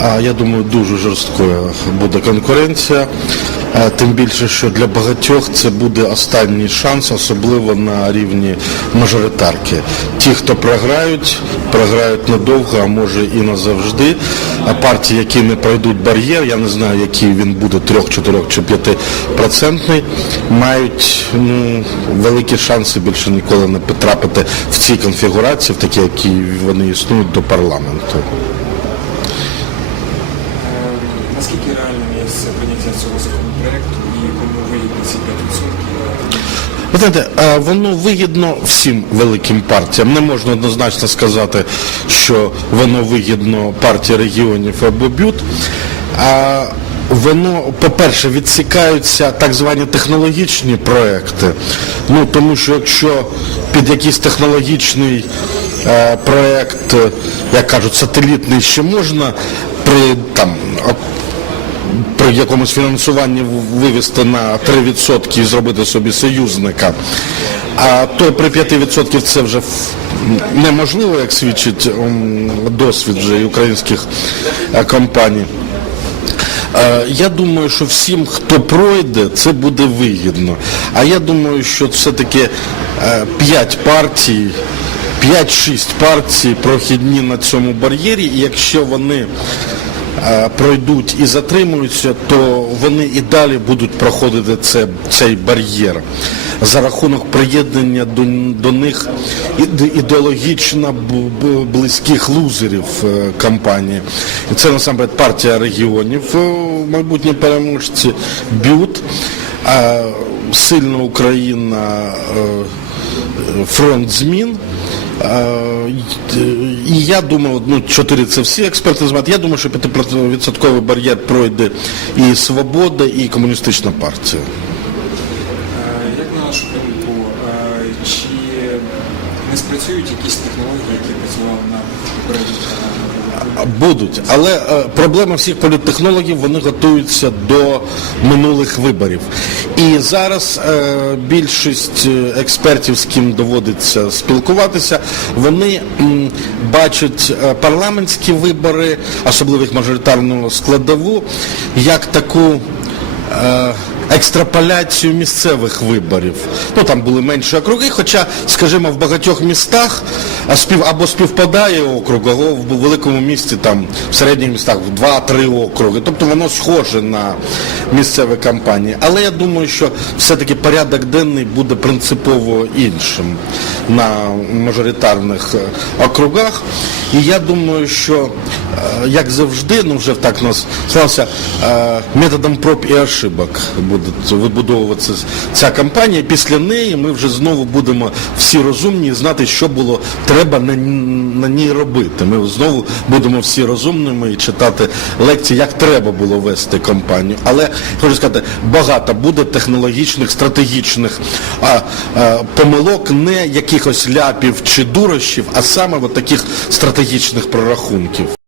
Я думаю, дуже жорсткою буде конкуренція. Тим більше, що для багатьох це буде останній шанс, особливо на рівні мажоритарки. Ті, хто програють, програють надовго, а може і назавжди. А партії, які не пройдуть бар'єр, я не знаю, який він буде 3, 4 чи 5 процентний, мають ну, великі шанси більше ніколи не потрапити в ці конфігурації, в такі, які вони існують до парламенту. Є прийняття цього законопроекту і кому вигідні ці 5%? Знаєте, е, воно вигідно всім великим партіям. Не можна однозначно сказати, що воно вигідно партії регіонів або бют. А воно, по-перше, відсікаються так звані технологічні проекти. Ну тому що якщо під якийсь технологічний е, проект, як кажуть, сателітний ще можна при там при якомусь фінансуванні вивести на 3% і зробити собі союзника. А то при 5% це вже неможливо, як свідчить досвід вже українських е, компаній. Е, Я думаю, що всім, хто пройде, це буде вигідно. А я думаю, що все-таки 5 партій, 5-6 партій прохідні на цьому бар'єрі, і якщо вони е, пройдуть і затримуються, то вони і далі будуть проходити це, цей бар'єр за рахунок приєднання до, до них ідеологічно близьких лузерів е, кампанії. І це насамперед партія регіонів, е, майбутні переможці, бют, е, сильна Україна, е, фронт змін. І я думаю, ну 4 це всі експерти звати. Я думаю, що 5% бар'єр пройде і Свобода, і комуністична партія. Е, Як на нашу не спрацюють якісь технології, які працювали на попередніх? Будуть, але е, проблема всіх політтехнологів вони готуються до минулих виборів. І зараз е, більшість е, експертів, з ким доводиться спілкуватися, вони бачать е, парламентські вибори, особливо їх мажоритарну складову, як таку. Екстраполяцію місцевих виборів. Ну там були менші округи, хоча, скажімо, в багатьох містах або співпадає округ, або в великому місті там в середніх містах 2-3 округи. Тобто воно схоже на місцеві кампанії. Але я думаю, що все-таки порядок денний буде принципово іншим на мажоритарних е, округах. І я думаю, що е, як завжди, ну вже так нас сталося е, методом проб і ошибок буде вибудовуватися ця кампанія. Після неї ми вже знову будемо всі розумні і знати, що було треба на, на ній робити. Ми знову будемо всі розумними і читати лекції, як треба було вести кампанію. Але хочу сказати, багато буде технологічних, стратегічних а, а, помилок, не якихось ляпів чи дурощів, а саме от таких стратегічних прорахунків.